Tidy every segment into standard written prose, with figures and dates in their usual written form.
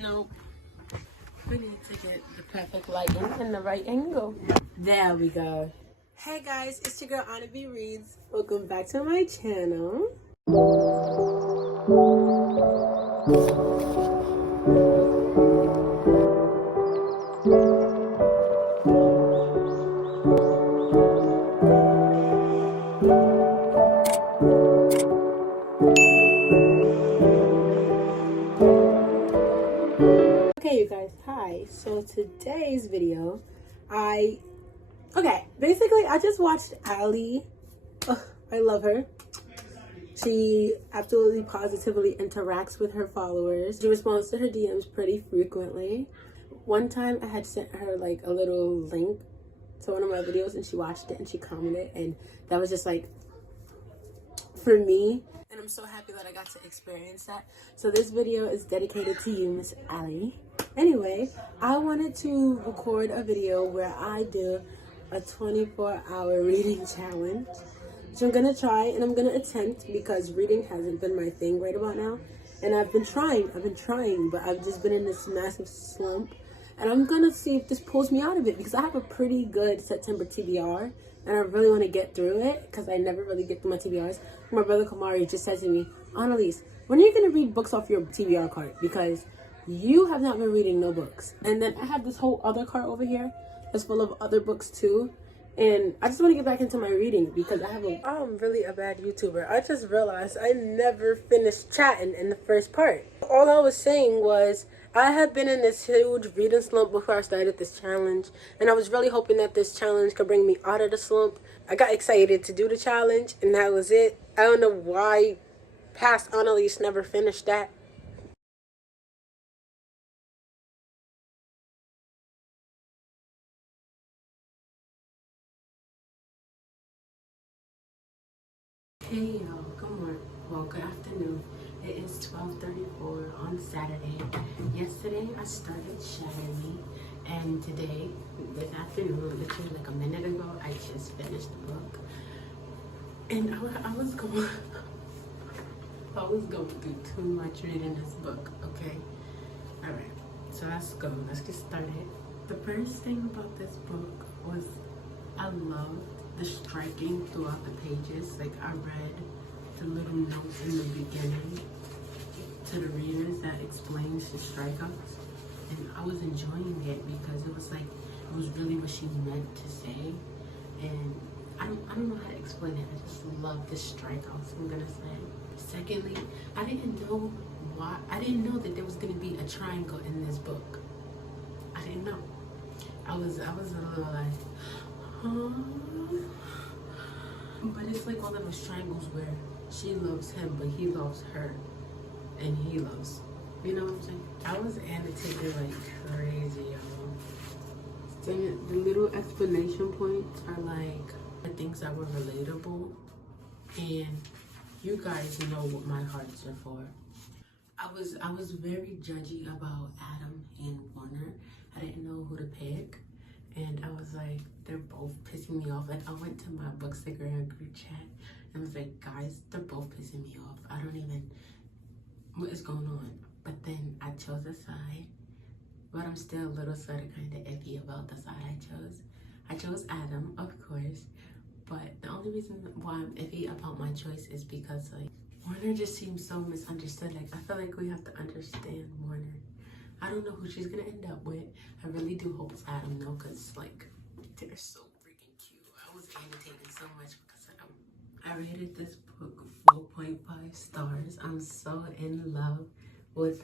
Nope. We need to get the perfect lighting and the right angle. There we go. Hey guys, it's your girl ahnalbeereads. Welcome back to my channel. Okay, you guys, hi. So today's video, basically I just watched Ali. Ugh, I love her. She absolutely positively interacts with her followers. She responds to her DMs pretty frequently. One time I had sent her like a little link to one of my videos and she watched it and she commented, and that was just like for me, and I'm so happy that I got to experience that. So this video is dedicated to you, Miss Ali. Anyway, I wanted to record a video where I do a 24-hour reading challenge, which I'm gonna try and I'm gonna attempt because reading hasn't been my thing right about now. And I've been trying, but I've just been in this massive slump. And I'm gonna see if this pulls me out of it because I have a pretty good September TBR and I really want to get through it because I never really get through my TBRs. My brother Kamari just said to me, Annalise, when are you gonna read books off your TBR card? Because you have not been reading no books. And then I have this whole other cart over here that's full of other books too. And I just want to get back into my reading because I'm really a bad YouTuber. I just realized I never finished chatting in the first part. All I was saying was I had been in this huge reading slump before I started this challenge. And I was really hoping that this challenge could bring me out of the slump. I got excited to do the challenge and that was it. I don't know why past Annalise never finished that. Hey y'all, good afternoon. It is 12:34 on Saturday. Yesterday I started Shadow, and today, this afternoon, literally like a minute ago, I just finished the book. And I was going through too much reading this book, okay? Alright, so let's go. Let's get started. The first thing about this book was I loved the striking throughout the pages. Like I read the little notes in the beginning to the readers that explains the strikeouts, and I was enjoying it because it was like it was really what she meant to say. And I don't know how to explain it. I just love the strikeouts, I'm gonna say. Secondly, I didn't know that there was gonna be a triangle in this book. I didn't know. I was a little like, but it's like one of those triangles where she loves him, but he loves her, and he loves, you know what I'm saying? I was annotated like crazy, y'all. The little explanation points are like the things that were relatable, and you guys know what my hearts are for. I was very judgy about Adam and Warner. I didn't know who to pick. And I was like, they're both pissing me off. Like, I went to my Bookstagram group chat and was like, guys, they're both pissing me off. I don't even, what is going on? But then I chose a side, but I'm still a little sort of kind of iffy about the side I chose. I chose Adam, of course, but the only reason why I'm iffy about my choice is because, like, Warner just seems so misunderstood. Like, I feel like we have to understand Warner. I don't know who she's gonna end up with. I really do hope it's Adam though, because like they're so freaking cute. I was annotating so much because I rated this book 4.5 stars. I'm so in love with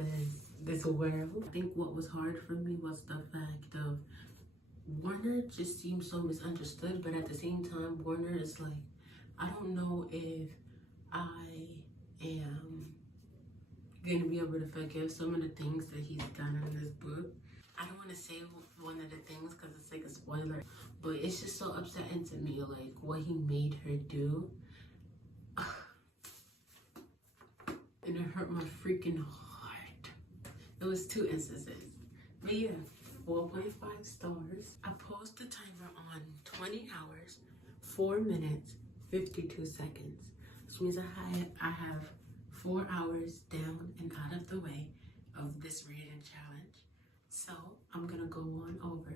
this world. I think what was hard for me was the fact of Warner just seems so misunderstood, but at the same time, Warner is like, I don't know if I am gonna be able to forgive some of the things that he's done in this book. I don't want to say one of the things because it's like a spoiler, but it's just so upsetting to me, like what he made her do. And it hurt my freaking heart. It was 2 instances. But yeah, 4.5 stars. I paused the timer on 20 hours, 4 minutes, 52 seconds. Which means I have 4 hours down and out of the way of this reading challenge. So I'm gonna go on over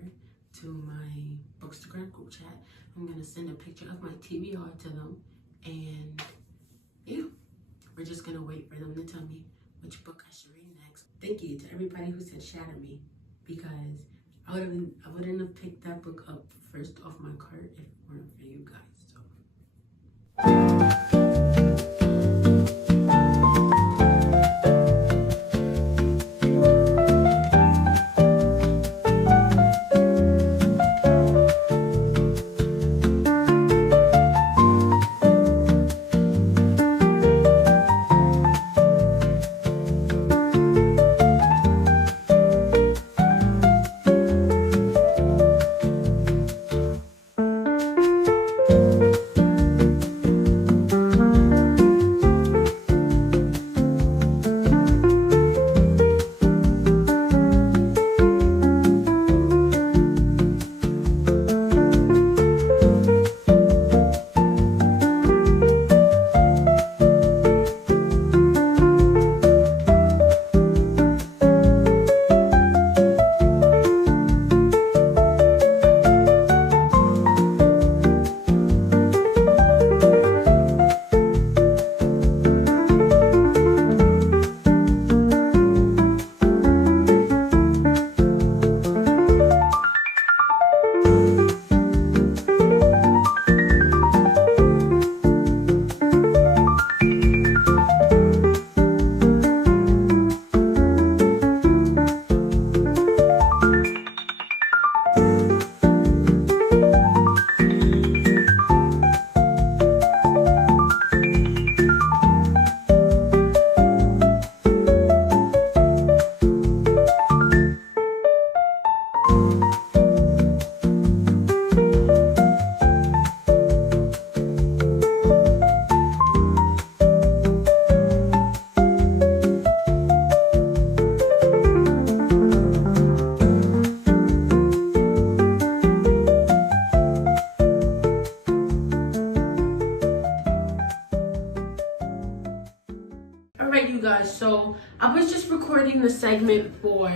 to my Bookstagram group chat. I'm gonna send a picture of my TBR to them, and yeah, we're just gonna wait for them to tell me which book I should read next. Thank you to everybody who said Shatter Me, because I wouldn't have picked that book up first off my cart if it weren't for you guys. So. Alright, you guys, so I was just recording the segment for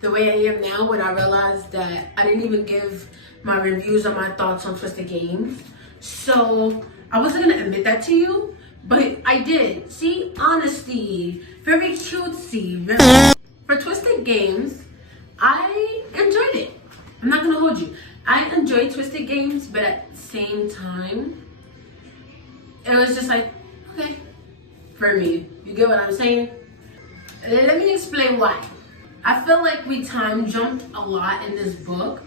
The Way I Am Now when I realized that I didn't even give my reviews or my thoughts on Twisted Games. So I wasn't going to admit that to you, but I did. See, honesty, very cutesy. For Twisted Games, I enjoyed it. I'm not going to hold you. I enjoyed Twisted Games, but at the same time, it was just like, okay. For me, you get what I'm saying? Let me explain why. I feel like we time jumped a lot in this book.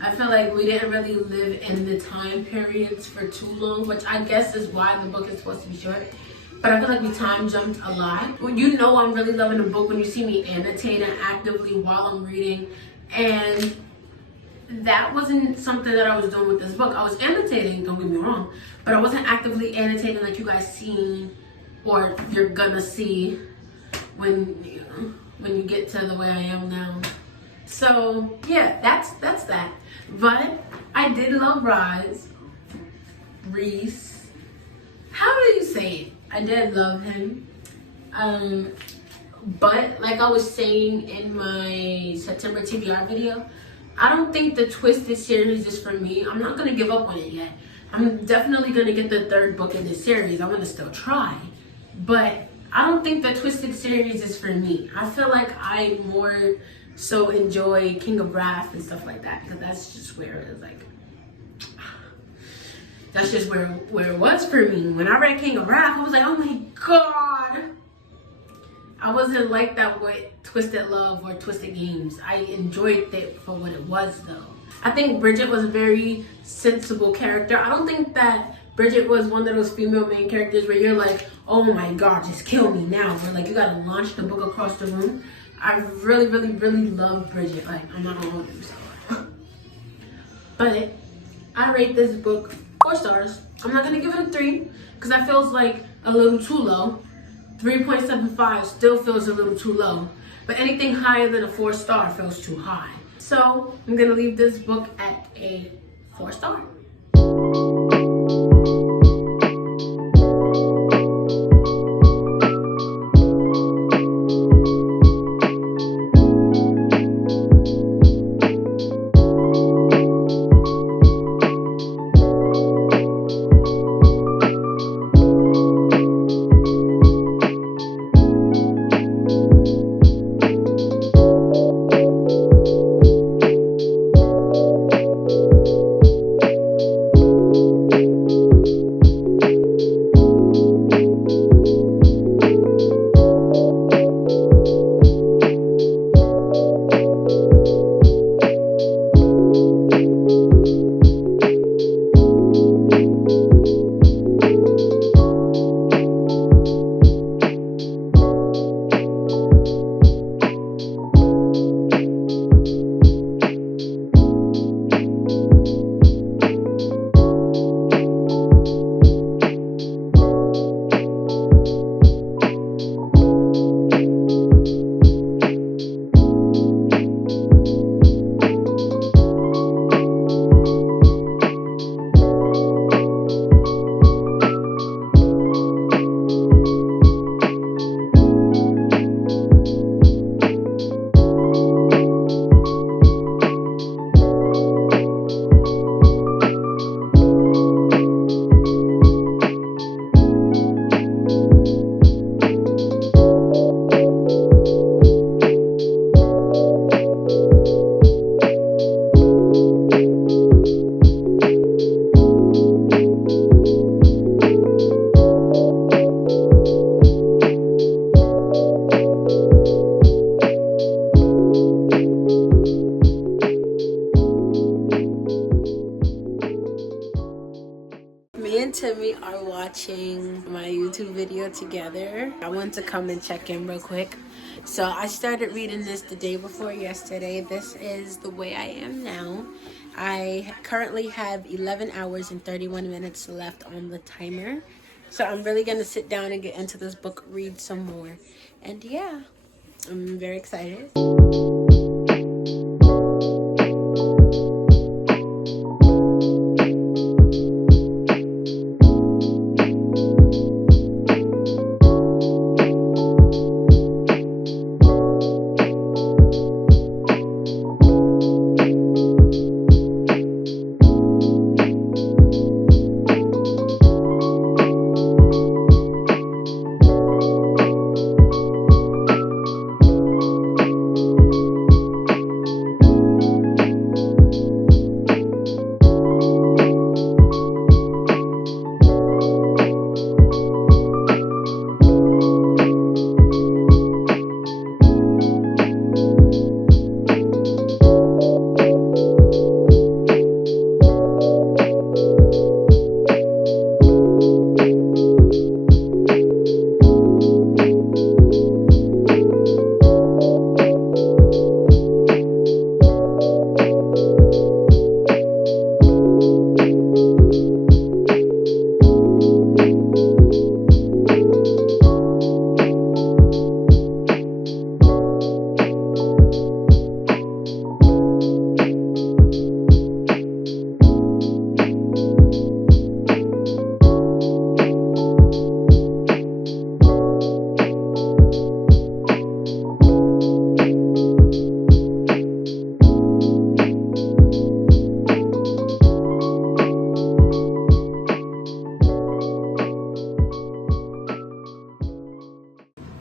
I feel like we didn't really live in the time periods for too long, which I guess is why the book is supposed to be short. But I feel like we time jumped a lot. Well, you know I'm really loving the book when you see me annotating actively while I'm reading. And that wasn't something that I was doing with this book. I was annotating, don't get me wrong, but I wasn't actively annotating like you guys seen or you're gonna see when you get to The Way I Am Now. So yeah, that's that. But I did love Reese. How do you say it? I did love him. But like I was saying in my September TBR video, I don't think the Twisted series is for me. I'm not gonna give up on it yet. I'm definitely gonna get the third book in this series. I'm gonna still try. But I don't think the Twisted series is for me. I feel like I more so enjoy King of Wrath and stuff like that, because that's just where it was like, that's just where it was for me. When I read King of Wrath, I was like, oh my god. I wasn't like that with Twisted Love or Twisted Games. I enjoyed it for what it was though. I think Bridget was a very sensible character. I don't think that Bridget was one of those female main characters where you're like, oh my god, just kill me now. Or like you gotta launch the book across the room. I really, really, really love Bridget. Like, I'm not gonna hold you, so. But I rate this book 4 stars. I'm not gonna give it a 3 because that feels like a little too low. 3.75 still feels a little too low. But anything higher than a 4 star feels too high. So I'm gonna leave this book at a 4 star. got together. I wanted to come and check in real quick. So I started reading this the day before yesterday. This is The Way I Am Now. I currently have 11 hours and 31 minutes left on the timer. So I'm really going to sit down and get into this book, read some more. And yeah, I'm very excited.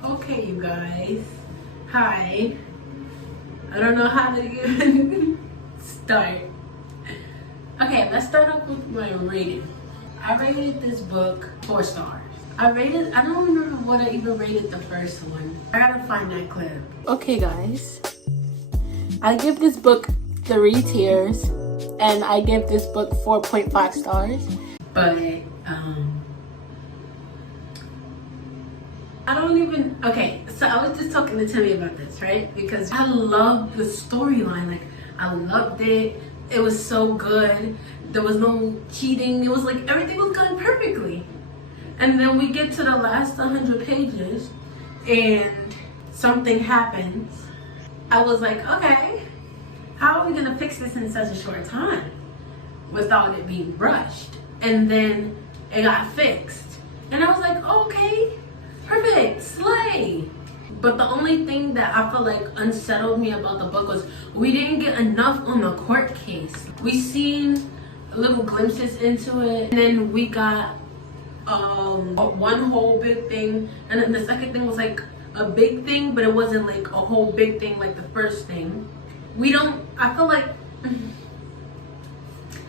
Okay, you guys. Hi. I don't know how to even start. Okay, let's start off with my rating. I rated this book 4 stars. I don't remember what I even rated the first one. I gotta find that clip. Okay, guys. I give this book 3 tiers, and I give this book 4.5 stars. But, I don't even, okay, so I was just talking to Timmy about this, right? Because I love the storyline, like, I loved it. It was so good. There was no cheating. It was like, everything was going perfectly. And then we get to the last 100 pages, and something happens. I was like, okay, how are we gonna fix this in such a short time without it being rushed? And then it got fixed. And I was like, okay, perfect, slay. But the only thing that I feel like unsettled me about the book was we didn't get enough on the court case. We seen little glimpses into it, and then we got one whole big thing, and then the second thing was like a big thing, but it wasn't like a whole big thing like the first thing. I feel like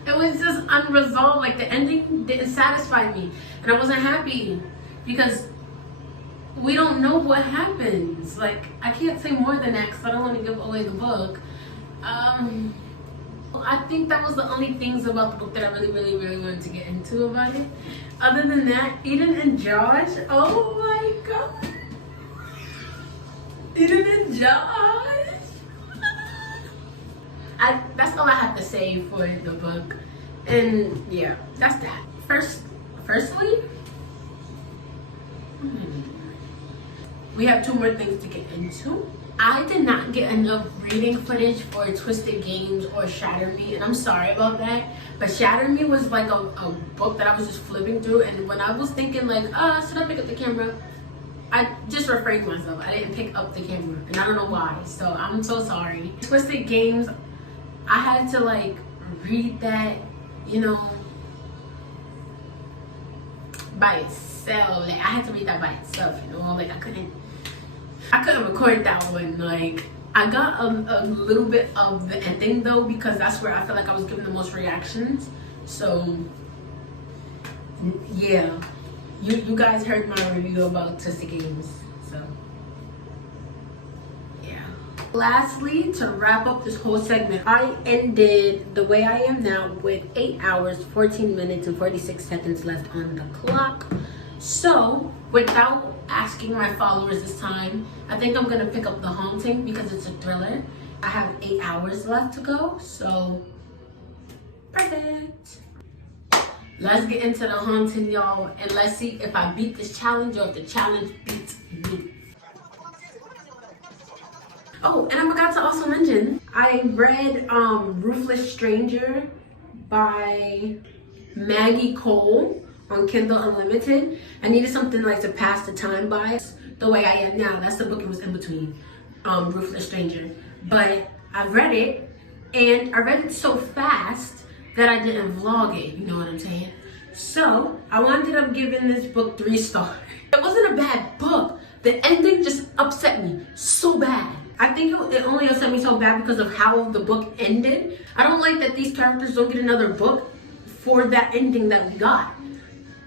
it was just unresolved. Like the ending didn't satisfy me, and I wasn't happy because we don't know what happens. Like, I can't say more than that because I don't want to give away the book. I think that was the only things about the book that I really wanted to get into about it. Other than that, Eden and Josh, oh my god. Eden and Josh. That's all I have to say for the book. And yeah, that's that. Firstly, we have 2 more things to get into. I did not get enough reading footage for Twisted Games or Shatter Me, and I'm sorry about that. But Shatter Me was like a book that I was just flipping through, and when I was thinking like, should I pick up the camera? I just refrained myself. I didn't pick up the camera, and I don't know why, so I'm so sorry. Twisted Games, I had to like read that, you know, by itself. Like, I had to read that by itself, you know, like I couldn't record that one. Like, I got a little bit of the ending though, because that's where I felt like I was giving the most reactions. So yeah, you guys heard my review about Twisted Games, so yeah. Lastly, to wrap up this whole segment, I ended The Way I Am Now with 8 hours, 14 minutes, and 46 seconds left on the clock. So, without asking my followers this time, I think I'm gonna pick up The Haunting because it's a thriller. I have 8 hours left to go, so perfect. Let's get into The Haunting, y'all, and let's see if I beat this challenge or if the challenge beats me. Oh, and I forgot to also mention, I read Ruthless Stranger by Maggie Cole on Kindle Unlimited. I needed something like to pass the time by. The Way I Am Now, that's the book it was in between, Ruthless Stranger. But I read it, and I read it so fast that I didn't vlog it, you know what I'm saying? So, I ended up giving this book 3 stars. It wasn't a bad book. The ending just upset me so bad. I think it only upset me so bad because of how the book ended. I don't like that these characters don't get another book for that ending that we got.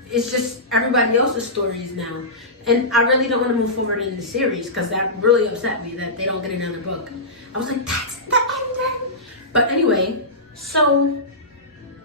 It's just everybody else's stories now. And I really don't want to move forward in the series because that really upset me that they don't get another book. I was like, that's the ending. But anyway, so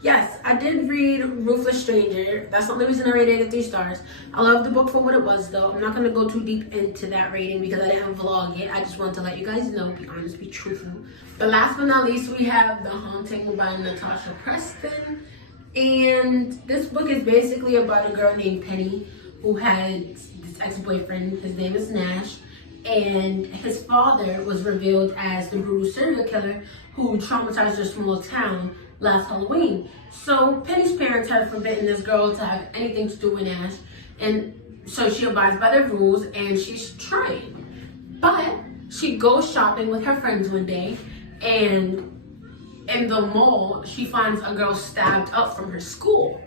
yes, I did read Ruthless Stranger. That's the only reason I rated it 3 stars. I love the book for what it was, though. I'm not going to go too deep into that rating because I didn't vlog it. I just wanted to let you guys know, be honest, be truthful. But last but not least, we have The Haunting by Natasha Preston. And this book is basically about a girl named Penny who had this ex-boyfriend. His name is Nash. And his father was revealed as the brutal serial killer who traumatized her small town last Halloween. So Penny's parents had forbidden this girl to have anything to do with Nash, and so she abides by their rules and she's trying. But she goes shopping with her friends one day, and in the mall she finds a girl stabbed up from her school.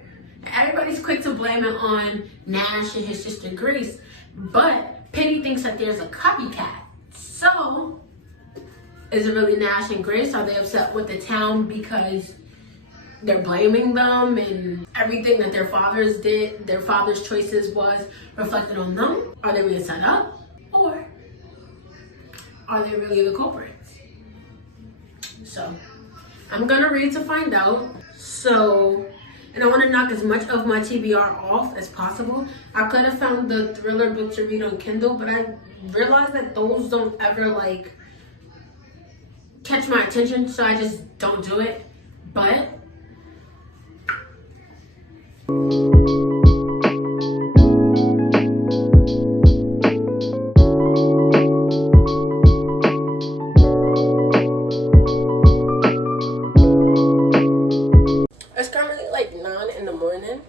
Everybody's quick to blame it on Nash and his sister Grace, but Penny thinks that there's a copycat. So is it really Nash and Grace? Are they upset with the town because they're blaming them and everything that their fathers did, their fathers' choices was reflected on them? Are they being set up? Or are they really the culprits? So I'm gonna read to find out. So, and I want to knock as much of my TBR off as possible. I could have found the thriller book to read on Kindle, but I realized that those don't ever like catch my attention, so I just don't do it. But it's currently like 9 in the morning,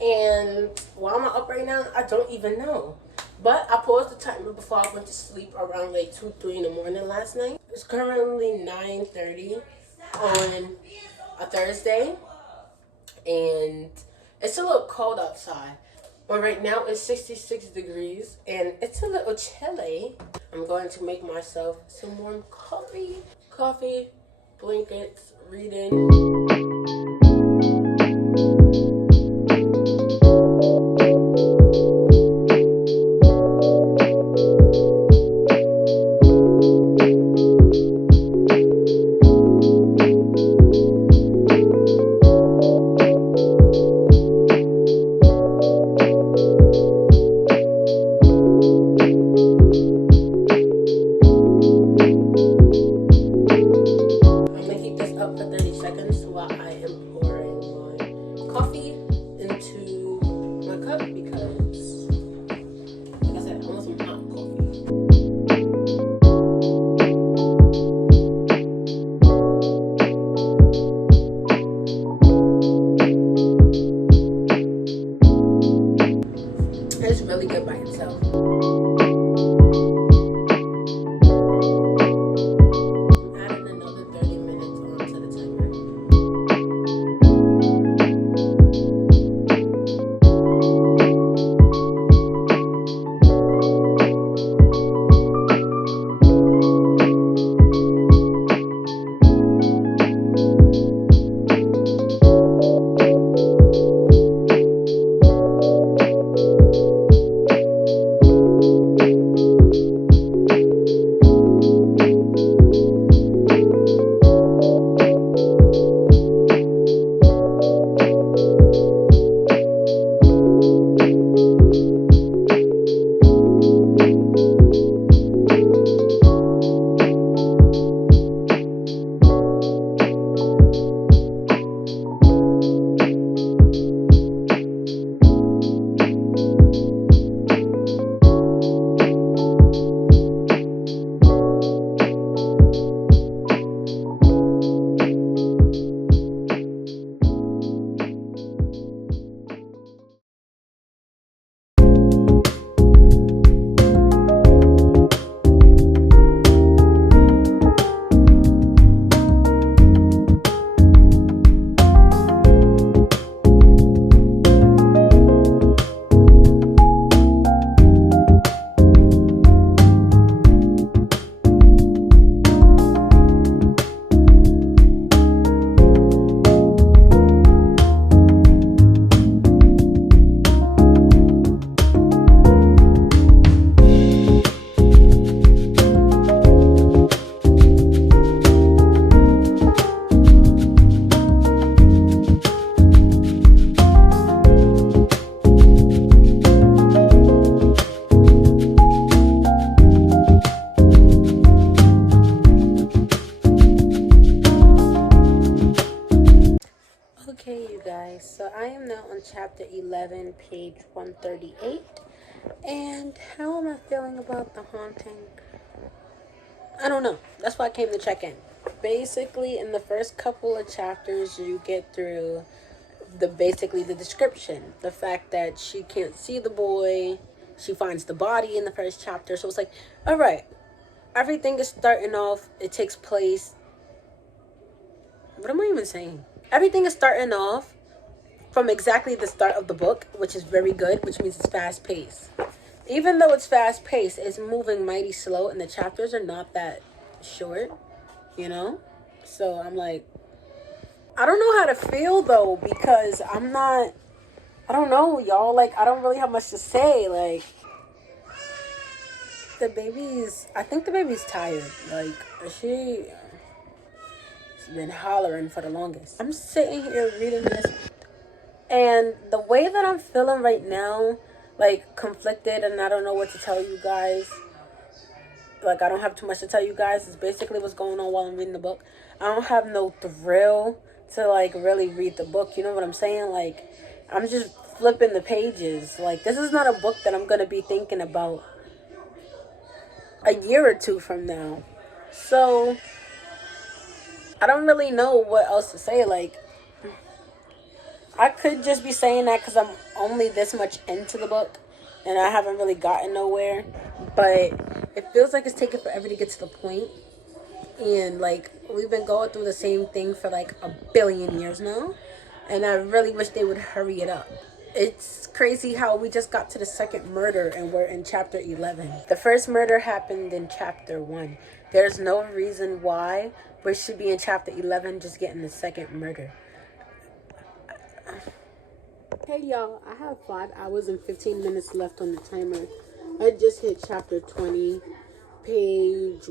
and why am I up right now? I don't even know. But I paused the timer before I went to sleep around like 2, 3 in the morning last night. It's currently 9:30 on a Thursday, and it's a little cold outside. But right now it's 66 degrees and it's a little chilly. I'm going to make myself some warm coffee, blankets, reading. Up for 30 seconds while I am chapter 11, page 138. And how am I feeling about the haunting? I don't know. That's why I came to check in. Basically, in the first couple of chapters, you get through basically the description. The fact that she can't see the boy. She finds the body in the first chapter. So it's like, all right, everything is starting off. It takes place. What am I even saying? Everything is starting off from exactly the start of the book, which is very good, which means it's fast paced. Even though it's fast paced, it's moving mighty slow, and the chapters are not that short, you know? So I'm like, I don't know how to feel though, because I don't know, y'all. Like, I don't really have much to say. Like, I think the baby's tired. Like, she's been hollering for the longest. I'm sitting here reading this, and the way that I'm feeling right now, like, conflicted, and I don't know what to tell you guys. Like, I don't have too much to tell you guys. It's basically what's going on while I'm reading the book. I don't have no thrill to, like, really read the book. You know what I'm saying? Like, I'm just flipping the pages. Like, this is not a book that I'm going to be thinking about a year or two from now. So, I don't really know what else to say. Like, I could just be saying that because I'm only this much into the book and I haven't really gotten nowhere. But it feels like it's taking forever to get to the point. And, like, we've been going through the same thing for, like, a billion years now. And I really wish they would hurry it up. It's crazy how we just got to the second murder and we're in chapter 11. The first murder happened in chapter 1. There's no reason why we should be in chapter 11 just getting the second murder. Hey y'all, I have 5 hours and 15 minutes left on the timer. I just hit chapter 20, page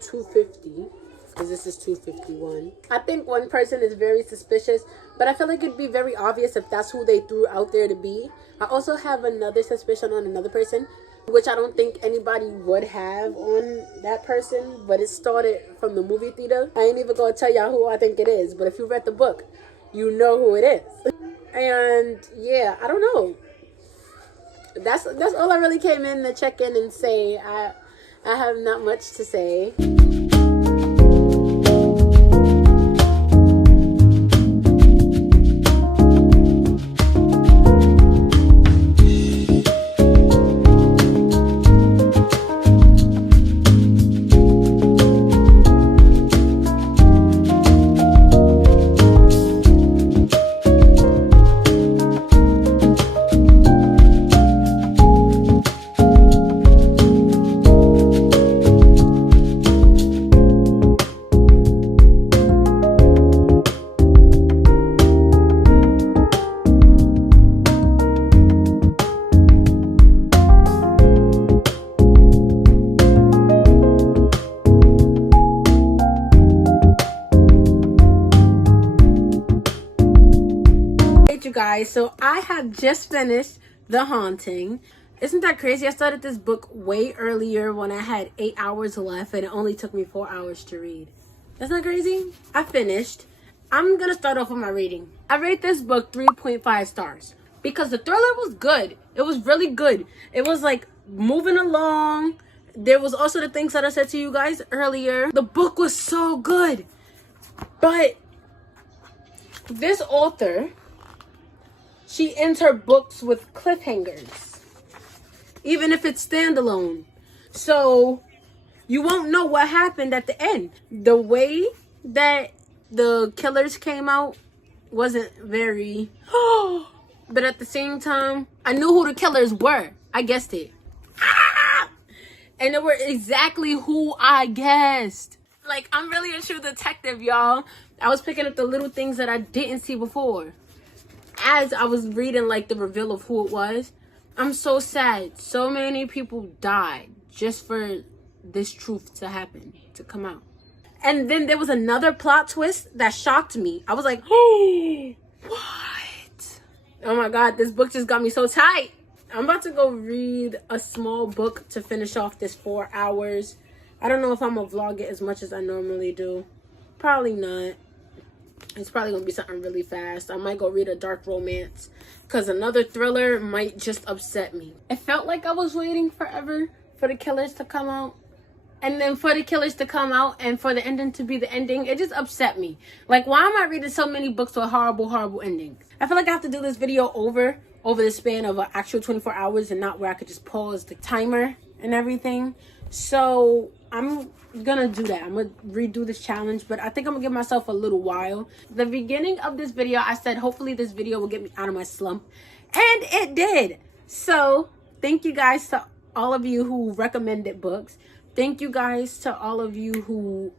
250, because this is 251. I think one person is very suspicious, but I feel like it'd be very obvious if that's who they threw out there to be. I also have another suspicion on another person, which I don't think anybody would have on that person, but it started from the movie theater. I ain't even gonna tell y'all who I think it is, but if you read the book, you know who it is. And yeah, I don't know. That's all I really came in to check in and say. I have not much to say. Guys, so I have just finished The Haunting. Isn't that crazy? I started this book way earlier when I had 8 hours left and it only took me 4 hours to read. That's not crazy. I finished. I'm gonna start off with my rating. I rate this book 3.5 stars because the thriller was good. It was really good. It was like moving along. There was also the things that I said to you guys earlier. The book was so good, but this author, she ends her books with cliffhangers, even if it's standalone. So you won't know what happened at the end. The way that the killers came out wasn't very... But at the same time, I knew who the killers were. I guessed it. And they were exactly who I guessed. Like, I'm really a true detective, y'all. I was picking up the little things that I didn't see before as I was reading, like, the reveal of who it was. I'm so sad. So many people died just for this truth to happen, to come out. And then there was another plot twist that shocked me. I was like, oh, what? Oh my God, this book just got me so tight. I'm about to go read a small book to finish off this 4 hours. I don't know if I'm gonna vlog it as much as I normally do. Probably not. It's probably gonna be something really fast. I might go read a dark romance because another thriller might just upset me. It felt like I was waiting forever for the killers to come out. And then for the killers to come out and for the ending to be the ending, it just upset me. Like, why am I reading so many books with horrible, horrible endings? I feel like I have to do this video over the span of an actual 24 hours and not where I could just pause the timer and everything. So I'm gonna do that. I'm gonna redo this challenge, but I think I'm gonna give myself a little while. The beginning of this video, I said hopefully this video will get me out of my slump, and it did. So thank you guys to all of you who recommended books. Thank you guys to all of you who,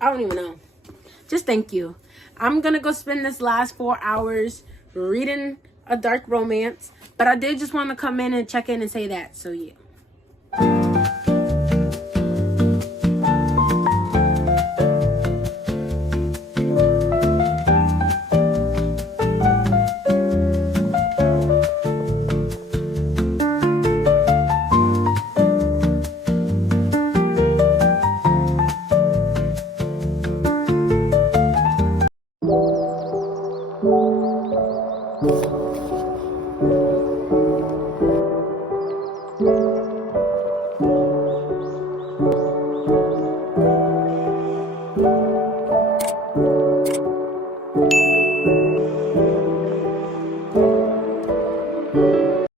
I don't even know. Just thank you. I'm gonna go spend this last 4 hours reading a dark romance, but I did just want to come in and check in and say that. So yeah.